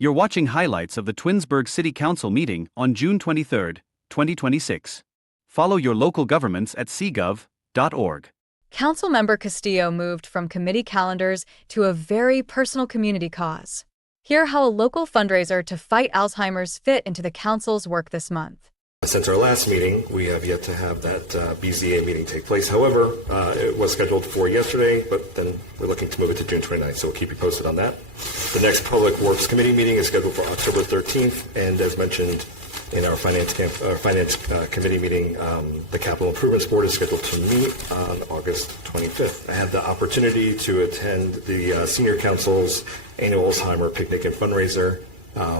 You're watching highlights of the Twinsburg City Council meeting on June 23, 2026. Follow your local governments at cgov.org. Councilmember Castillo moved from committee calendars to a very personal community cause. Hear how a local fundraiser to fight Alzheimer's fit into the council's work this month. Since our last meeting, we have yet to have that BZA meeting take place. However, it was scheduled for yesterday, but then we're looking to move it to June 29th, so we'll keep you posted on that. The next Public Works Committee meeting is scheduled for October 13th, and as mentioned in our Finance Committee meeting, the Capital Improvements Board is scheduled to meet on August 25th. I had the opportunity to attend the Senior Council's annual Alzheimer picnic and fundraiser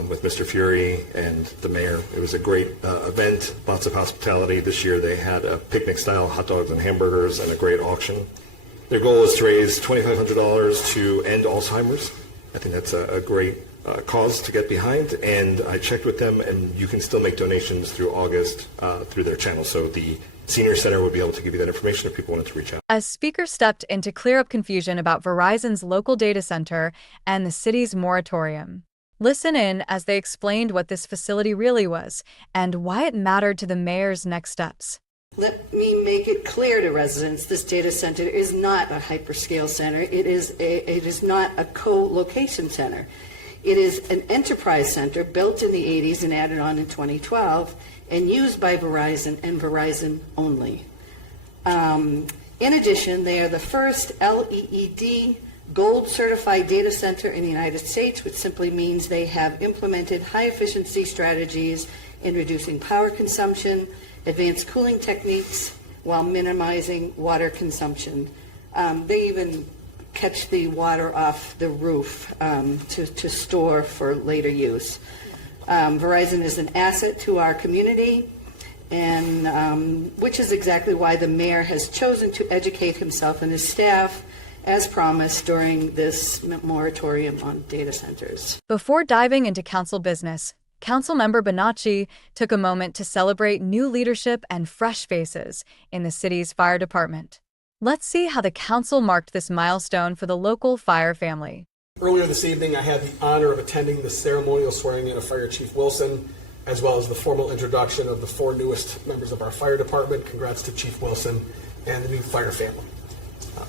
with Mr. Fury and the mayor. It was a great event, lots of hospitality. This year they had a picnic-style hot dogs and hamburgers and a great auction. Their goal is to raise $2,500 to end Alzheimer's. I think that's a great cause to get behind, and I checked with them, and you can still make donations through August through their channel. So the Senior Center would be able to give you that information if people wanted to reach out. As speakers stepped in to clear up confusion about Verizon's local data center and the city's moratorium. Listen in as they explained what this facility really was and why it mattered to the mayor's next steps. Let me make it clear to residents, this data center is not a hyperscale center. It is not a co-location center. It is an enterprise center built in the 80s and added on in 2012 and used by Verizon and Verizon only. In addition, they are the first LEED Gold certified data center in the United States, which simply means they have implemented high efficiency strategies in reducing power consumption, advanced cooling techniques, while minimizing water consumption. They even catch the water off the roof to store for later use. Verizon is an asset to our community, and which is exactly why the mayor has chosen to educate himself and his staff as promised during this moratorium on data centers. Before diving into council business, Councilmember Bonacci took a moment to celebrate new leadership and fresh faces in the city's fire department. Let's see how the council marked this milestone for the local fire family. Earlier this evening, I had the honor of attending the ceremonial swearing in of Fire Chief Wilson, as well as the formal introduction of the 4 newest members of our fire department. Congrats to Chief Wilson and the new fire family.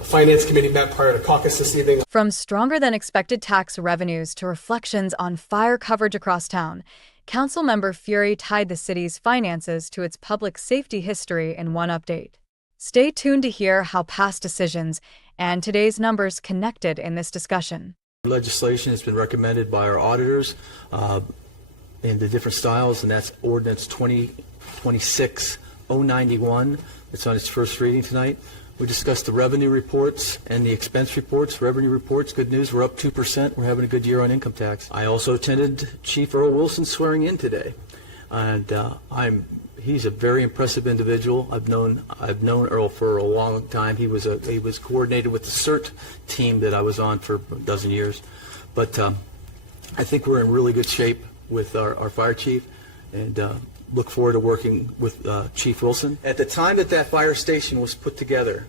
Finance Committee met prior to caucus this evening. From stronger than expected tax revenues to reflections on fire coverage across town, Councilmember Fury tied the city's finances to its public safety history in one update. Stay tuned to hear how past decisions and today's numbers connected in this discussion. Legislation has been recommended by our auditors in the different styles, and that's Ordinance 2026-091. It's on its first reading tonight. We discussed the revenue reports and the expense reports. Revenue reports, good news, we're up 2%. We're having a good year on income tax. I also attended Chief Earl Wilson's swearing in today, and he's a very impressive individual. I've known Earl for a long time. He was coordinated with the CERT team that I was on for a dozen years. But I think we're in really good shape with our fire chief, and look forward to working with Chief Wilson. At the time that fire station was put together,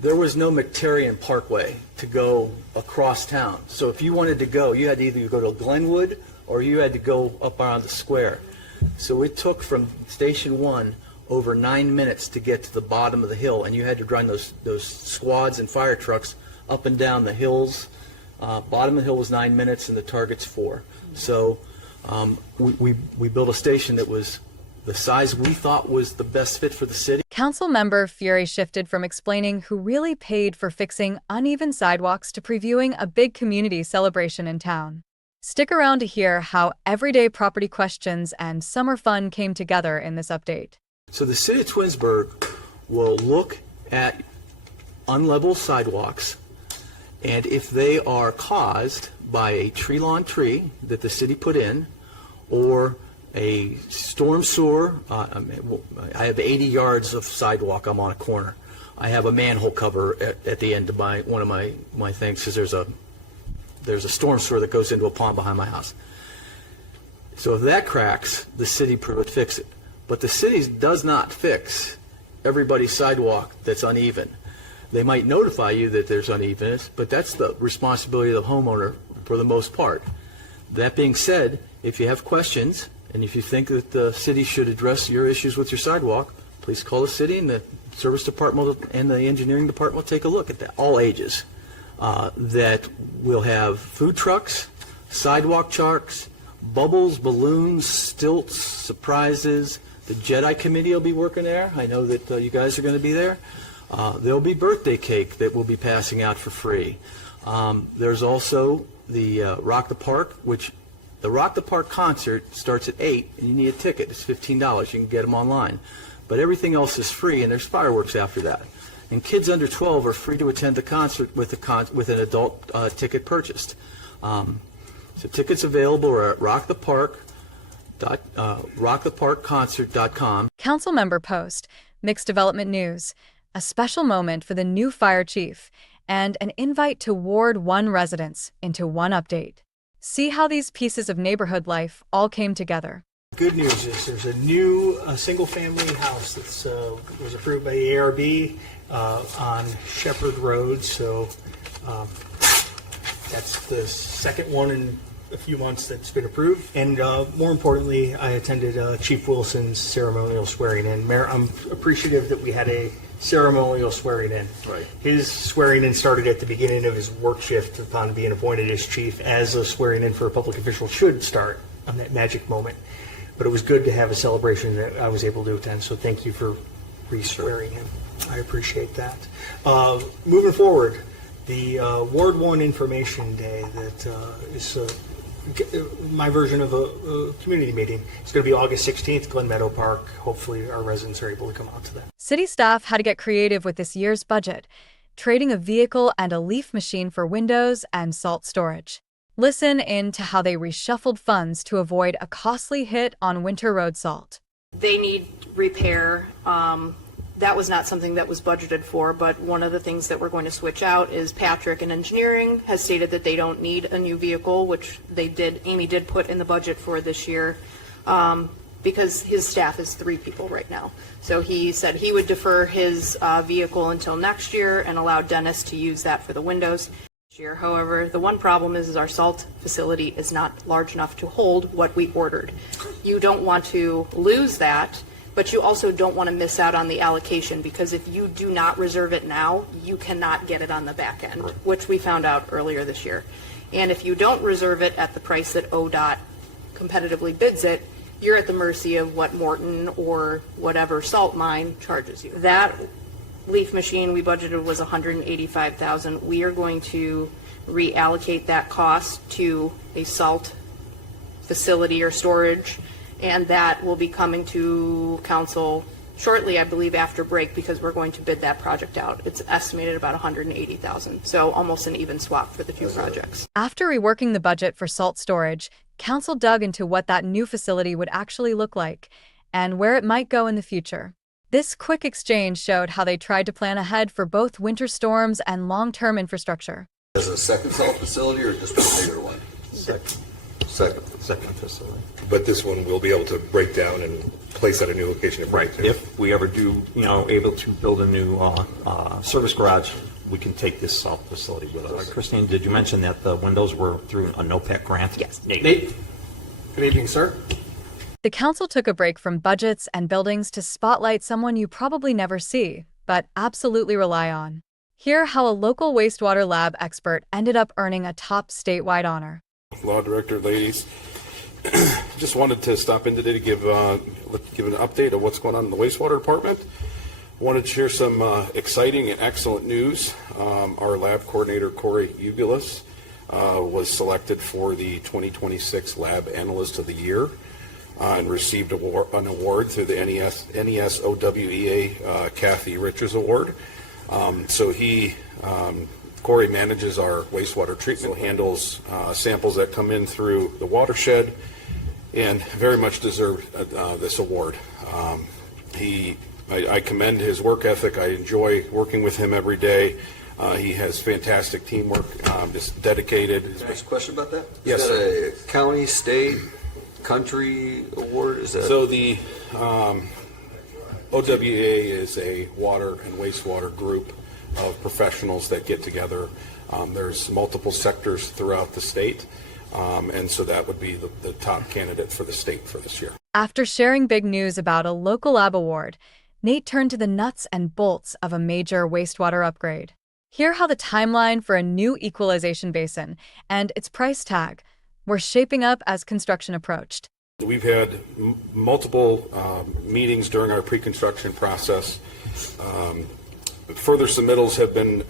there was no Mecterian Parkway to go across town. So if you wanted to go, you had to either go to Glenwood or you had to go up around the square. So it took from Station 1 over 9 minutes to get to the bottom of the hill, and you had to run those squads and fire trucks up and down the hills. Bottom of the hill was 9 minutes and the target's 4. So we built a station that was the size we thought was the best fit for the city. Councilmember Fury shifted from explaining who really paid for fixing uneven sidewalks to previewing a big community celebration in town. Stick around to hear how everyday property questions and summer fun came together in this update. So the city of Twinsburg will look at unlevel sidewalks, and if they are caused by a tree lawn tree that the city put in, or a storm sewer, I have 80 yards of sidewalk. I'm on a corner. I have a manhole cover at the end of one of my things, because there's a storm sewer that goes into a pond behind my house. So if that cracks, the city would fix it. But the city does not fix everybody's sidewalk that's uneven. They might notify you that there's unevenness, but that's the responsibility of the homeowner for the most part. That being said, if you have questions and if you think that the city should address your issues with your sidewalk, please call the city, and the service department and the engineering department will take a look at that, all ages. That will have food trucks, sidewalk charts, bubbles, balloons, stilts, surprises. The Jedi Committee will be working there. I know that you guys are going to be there. There'll be birthday cake that we'll be passing out for free. There's also the Rock the Park, which the Rock the Park concert starts at 8, and you need a ticket. It's $15. You can get them online. But everything else is free, and there's fireworks after that. And kids under 12 are free to attend the concert with an adult ticket purchased. So tickets available are at rocktheparkconcert.com. Councilmember Post, Mixed Development News, a special moment for the new fire chief, and an invite to Ward 1 residents into one update. See how these pieces of neighborhood life all came together. Good news is there's a new single-family house that was approved by the ARB on Shepherd Road. So that's the second one in a few months that's been approved. And more importantly, I attended Chief Wilson's ceremonial swearing in. Mayor, I'm appreciative that we had a ceremonial swearing in. Right. His swearing in started at the beginning of his work shift upon being appointed as chief, as a swearing in for a public official should start on that magic moment. But it was good to have a celebration that I was able to attend, so thank you for re-swearing him. I appreciate that. Moving forward, the Ward 1 Information Day that is my version of a community meeting. It's going to be August 16th, Glen Meadow Park. Hopefully our residents are able to come out to that. City staff had to get creative with this year's budget, trading a vehicle and a leaf machine for windows and salt storage. Listen in to how they reshuffled funds to avoid a costly hit on winter road salt. They need repair. That was not something that was budgeted for, but one of the things that we're going to switch out is Patrick in engineering has stated that they don't need a new vehicle, which they did. Amy did put in the budget for this year because his staff is 3 people right now. So he said he would defer his vehicle until next year and allow Dennis to use that for the windows. Year. However, the one problem is our salt facility is not large enough to hold what we ordered. You don't want to lose that, but you also don't want to miss out on the allocation, because if you do not reserve it now, you cannot get it on the back end, which we found out earlier this year. And if you don't reserve it at the price that ODOT competitively bids it, you're at the mercy of what Morton or whatever salt mine charges you. That leaf machine we budgeted was $185,000. We are going to reallocate that cost to a salt facility or storage, and that will be coming to council shortly, I believe, after break, because we're going to bid that project out. It's estimated about $180,000, so almost an even swap for the two projects. After reworking the budget for salt storage, council dug into what that new facility would actually look like and where it might go in the future. This quick exchange showed how they tried to plan ahead for both winter storms and long-term infrastructure. As a second salt facility or just a bigger one? Second facility. But this one we'll be able to break down and place at a new location. Right. If we ever do, able to build a new service garage, we can take this salt facility with us. Christine, did you mention that the windows were through a NOPEC grant? Yes. Nate? Good evening, sir. The council took a break from budgets and buildings to spotlight someone you probably never see, but absolutely rely on. Hear how a local wastewater lab expert ended up earning a top statewide honor. Law Director, ladies, just wanted to stop in today to give an update of what's going on in the wastewater department. I wanted to share some exciting and excellent news. Our lab coordinator, Corey Ugulis, was selected for the 2026 Lab Analyst of the Year. And received an award through the NESOWEA Kathy Richards Award. Corey manages our wastewater treatment, handles samples that come in through the watershed, and very much deserved this award. I commend his work ethic. I enjoy working with him every day. He has fantastic teamwork, just dedicated. There's a question about that? Yes, Is that sir. a county, state, country award? Is that? So the OWA is a water and wastewater group of professionals that get together. There's multiple sectors throughout the state. And so that would be the top candidate for the state for this year. After sharing big news about a local lab award, Nate turned to the nuts and bolts of a major wastewater upgrade. Hear how the timeline for a new equalization basin and its price tag were shaping up as construction approached. We've had multiple meetings during our pre-construction process. Further submittals have been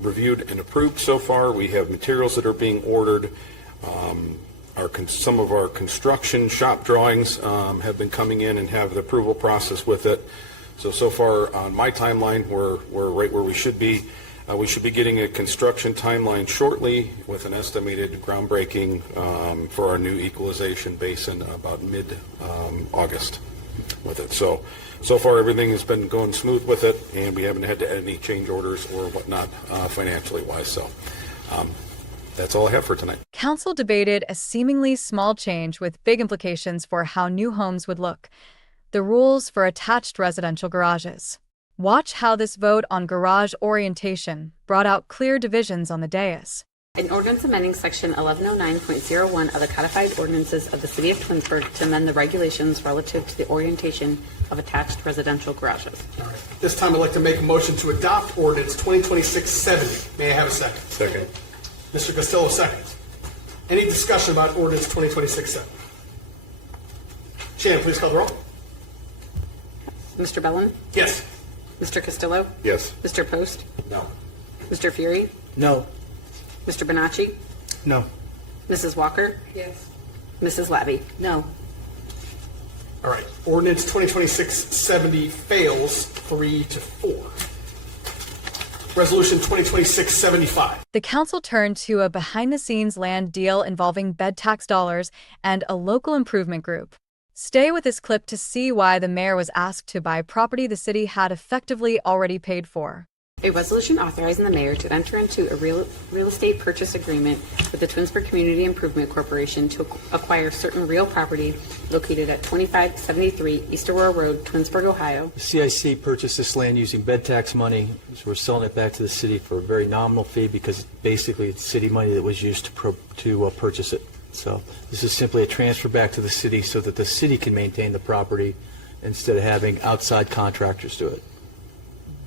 reviewed and approved so far. We have materials that are being ordered. Some of our construction shop drawings have been coming in and have the approval process with it. So far on my timeline, we're right where we should be. We should be getting a construction timeline shortly with an estimated groundbreaking for our new equalization basin about mid-August with it. So far everything has been going smooth with it, and we haven't had to add any change orders or whatnot financially wise. So that's all I have for tonight. Council debated a seemingly small change with big implications for how new homes would look: the rules for attached residential garages. Watch how this vote on garage orientation brought out clear divisions on the dais. An ordinance amending Section 1109.01 of the codified ordinances of the City of Twinsburg to amend the regulations relative to the orientation of attached residential garages. All right. This time I'd like to make a motion to adopt ordinance 2026-70. May I have a second? Second. Mr. Costello, seconds. Any discussion about ordinance 2026-70? Shannon, please call the roll. Mr. Bellin? Yes. Mr. Costello? Yes. Mr. Post? No. Mr. Fury? No. Mr. Bonacci? No. Mrs. Walker? Yes. Mrs. Labby? No. All right. Ordinance 2026-70 fails 3-4. Resolution 2026-75. The council turned to a behind-the-scenes land deal involving bed tax dollars and a local improvement group. Stay with this clip to see why the mayor was asked to buy property the city had effectively already paid for. A resolution authorizing the mayor to enter into a real estate purchase agreement with the Twinsburg Community Improvement Corporation to acquire certain real property located at 2573 East Aurora Road, Twinsburg, Ohio. The CIC purchased this land using bed tax money. So we're selling it back to the city for a very nominal fee because basically it's city money that was used to purchase it. So this is simply a transfer back to the city so that the city can maintain the property instead of having outside contractors do it.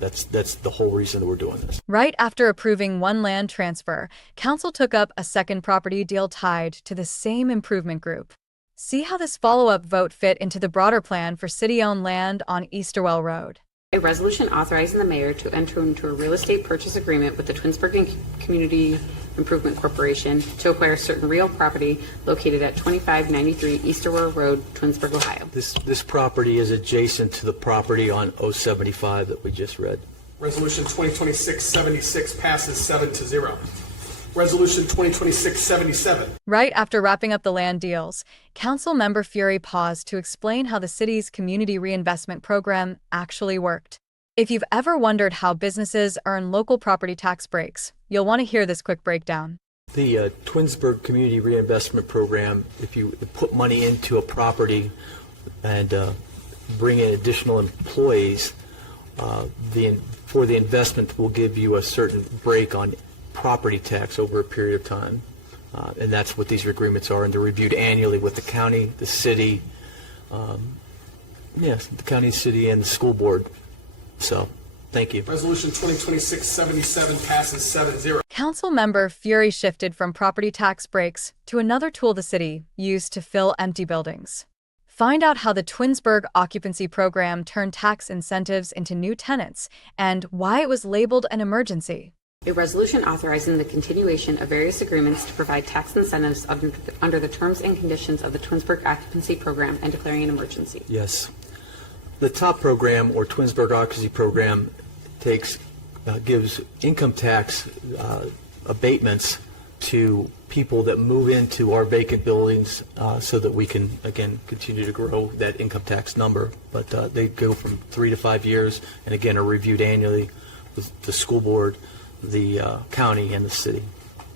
That's the whole reason that we're doing this. Right after approving one land transfer, council took up a second property deal tied to the same improvement group. See how this follow-up vote fit into the broader plan for city-owned land on Easterwell Road. A resolution authorizing the mayor to enter into a real estate purchase agreement with the Twinsburg Community Improvement Corporation to acquire certain real property located at 2593 East Aurora Road, Twinsburg, Ohio. This property is adjacent to the property on 075 that we just read. Resolution 2026-76 passes 7-0. Resolution 2026-77. Right after wrapping up the land deals, Council Member Fury paused to explain how the city's community reinvestment program actually worked. If you've ever wondered how businesses earn local property tax breaks, you'll want to hear this quick breakdown. The Twinsburg Community Reinvestment Program, if you put money into a property and bring in additional employees, for the investment will give you a certain break on property tax over a period of time. And that's what these agreements are, and they're reviewed annually with the county, the city, the county, city, and the school board. So, thank you. Resolution 2026-77 passes 7-0. Council Member Fury shifted from property tax breaks to another tool the city used to fill empty buildings. Find out how the Twinsburg occupancy program turned tax incentives into new tenants and why it was labeled an emergency. A resolution authorizing the continuation of various agreements to provide tax incentives under the terms and conditions of the Twinsburg occupancy program and declaring an emergency. Yes. The TOP program, or Twinsburg Occupancy Program, gives income tax abatements to people that move into our vacant buildings so that we can, again, continue to grow that income tax number. But they go from 3 to 5 years and, again, are reviewed annually with the school board, the county, and the city.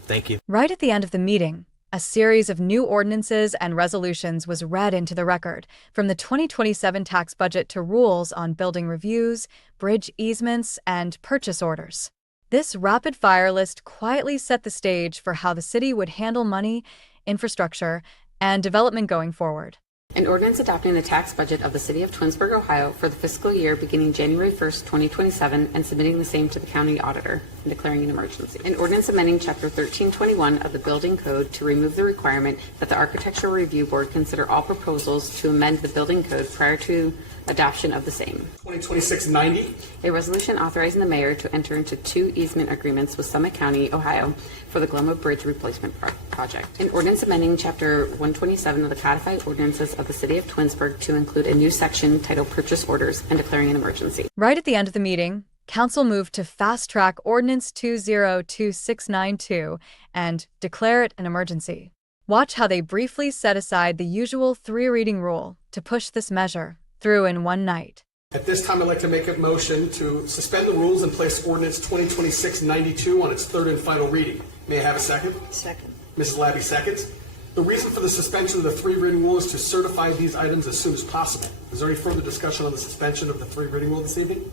Thank you. Right at the end of the meeting, a series of new ordinances and resolutions was read into the record, from the 2027 tax budget to rules on building reviews, bridge easements, and purchase orders. This rapid-fire list quietly set the stage for how the city would handle money infrastructure, and development going forward. An ordinance adopting the tax budget of the City of Twinsburg, Ohio for the fiscal year beginning January 1st, 2027, and submitting the same to the county auditor and declaring an emergency. An ordinance amending Chapter 1321 of the Building Code to remove the requirement that the Architectural Review Board consider all proposals to amend the building code prior to adoption of the same. 2026-90, A resolution authorizing the mayor to enter into 2 easement agreements with Summit County, Ohio for the Gloma Bridge Replacement Project. An ordinance amending Chapter 127 of the Codified Ordinances of the City of Twinsburg to include a new section titled Purchase Orders and declaring an emergency. Right at the end of the meeting, Council moved to fast-track Ordinance 202692 and declare it an emergency. Watch how they briefly set aside the usual 3-reading rule to push this measure through in one night. at this time I'd like to make a motion to suspend the rules and place ordinance 2026-92 on its third and final reading. May I have a second? Second. Mrs. Labby seconds. The reason for the suspension of the 3-reading rule is to certify these items as soon as possible. Is there any further discussion on the suspension of the 3-reading rule this evening?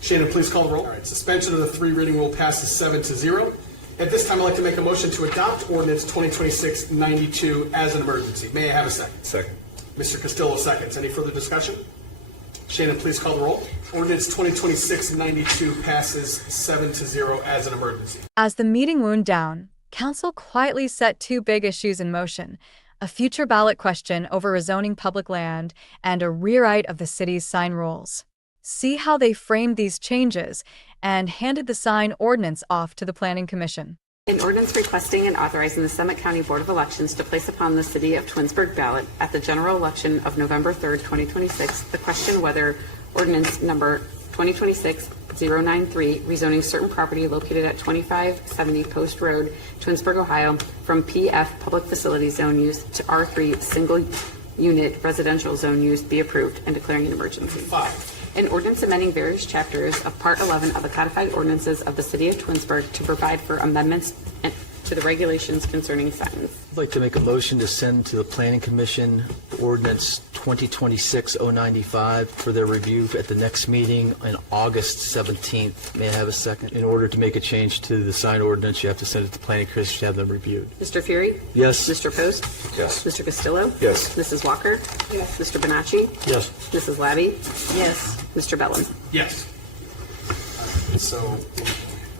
Shannon, please call the roll. All right, suspension of the 3-reading rule passes 7-0. At this time, I'd like to make a motion to adopt ordinance 2026-92 as an emergency. May I have a second? Second. Mr. Castillo seconds. Any further discussion? Shannon, please call the roll. Ordinance 2026-92 passes 7-0 as an emergency. As the meeting wound down, Council quietly set two big issues in motion: a future ballot question over rezoning public land and a rewrite of the city's sign rules. See how they framed these changes and handed the sign ordinance off to the Planning Commission. An ordinance requesting and authorizing the Summit County Board of Elections to place upon the City of Twinsburg ballot at the general election of November 3rd, 2026, the question whether ordinance number 2026-093, rezoning certain property located at 2570 Post Road, Twinsburg, Ohio, from PF Public Facility Zone Use to R3 Single Unit Residential Zone Use be approved and declaring an emergency. 5. An ordinance amending various chapters of Part 11 of the Codified Ordinances of the City of Twinsburg to provide for amendments to the regulations concerning signs. I'd like to make a motion to send to the Planning Commission ordinance 2026-095 for their review at the next meeting on August 17th. May I have a second? In order to make a change to the sign ordinance, you have to send it to Planning Commission to have them reviewed. Mr. Fury? Yes. Mr. Post? Yes. Mr. Castillo? Yes. Mrs. Walker? Yes. Mr. Bonacci? Yes. Mrs. Labby? Yes. Mr. Bellin? Yes. So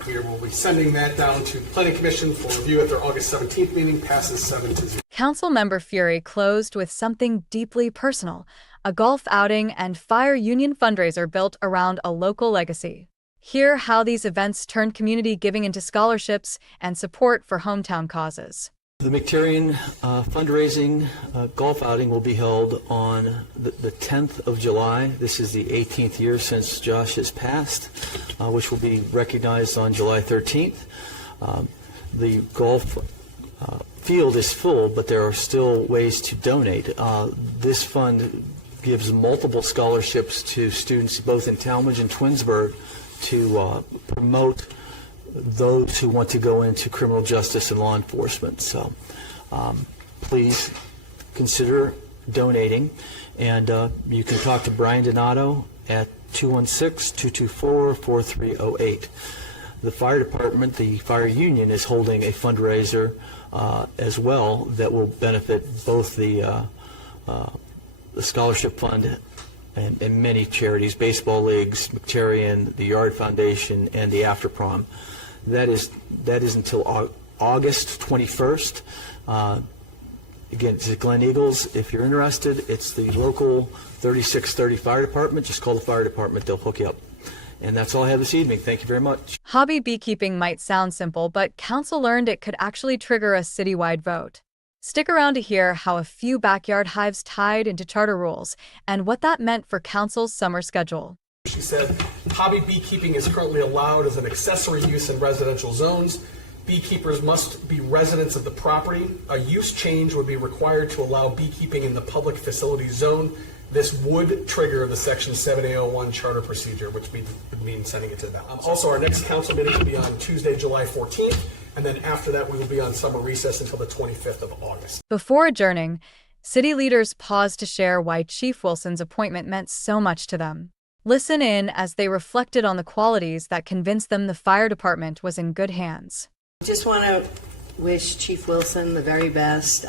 we will be sending that down to the Planning Commission for review at their August 17th meeting. Passes 7-0. Councilmember Fury closed with something deeply personal: a golf outing and fire union fundraiser built around a local legacy. Hear how these events turned community giving into scholarships and support for hometown causes. The McTarian fundraising golf outing will be held on the 10th of July. This is the 18th year since Josh has passed, which will be recognized on July 13th. The golf field is full, but there are still ways to donate. This fund gives multiple scholarships to students both in Talmadge and Twinsburg to promote those who want to go into criminal justice and law enforcement. So please consider donating, and you can talk to Brian Donato at 216-224-4308. The fire department, the fire union, is holding a fundraiser as well that will benefit both the scholarship fund and many charities, baseball leagues, McTarian, the Yard Foundation, and the After Prom. That is until August 21st. Again, it's at Glen Eagles. If you're interested, it's the local 3630 fire department. Just call the fire department. They'll hook you up. And that's all I have this evening. Thank you very much. Hobby beekeeping might sound simple, but Council learned it could actually trigger a citywide vote. Stick around to hear how a few backyard hives tied into charter rules and what that meant for Council's summer schedule. She said, hobby beekeeping is currently allowed as an accessory use in residential zones. Beekeepers must be residents of the property. A use change would be required to allow beekeeping in the public facility zone. This would trigger the Section 7801 charter procedure, which would mean sending it to the ballot. Also, our next council meeting will be on Tuesday, July 14th, and then after that, we will be on summer recess until the 25th of August. Before adjourning, city leaders paused to share why Chief Wilson's appointment meant so much to them. Listen in as they reflected on the qualities that convinced them the fire department was in good hands. Just want to wish Chief Wilson the very best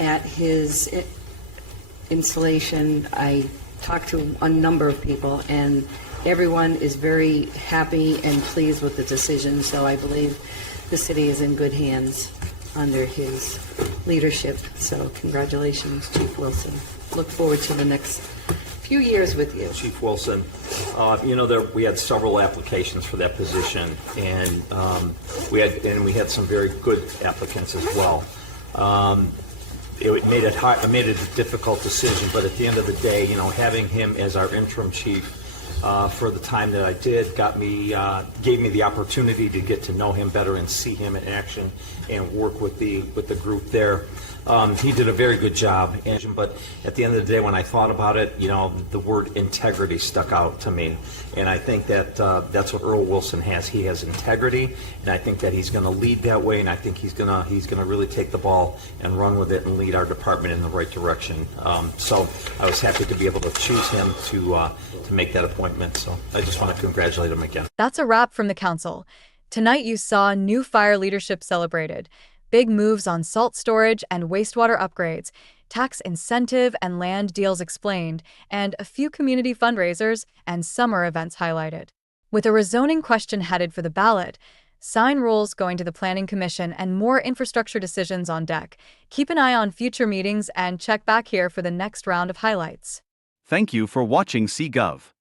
at his installation. I talked to a number of people, and everyone is very happy and pleased with the decision, so I believe the city is in good hands under his leadership. So congratulations, Chief Wilson. Look forward to the next few years with you. Chief Wilson, we had several applications for that position, and we had some very good applicants as well. It made it hard, it made it a difficult decision, but at the end of the day, having him as our interim chief for the time that I did gave me the opportunity to get to know him better and see him in action and work with the group there. He did a very good job, but at the end of the day, when I thought about it, the word integrity stuck out to me, and I think that that's what Earl Wilson has. He has integrity, and I think that he's going to lead that way, and I think he's going to really take the ball and run with it and lead our department in the right direction. So I was happy to be able to choose him to make that appointment. So I just want to congratulate him again. That's a wrap from the council. Tonight you saw new fire leadership celebrated, big moves on salt storage and wastewater upgrades, tax incentive and land deals explained, and a few community fundraisers and summer events highlighted. With a rezoning question headed for the ballot, sign rules going to the Planning Commission, and more infrastructure decisions on deck, keep an eye on future meetings and check back here for the next round of highlights. Thank you for watching CGov.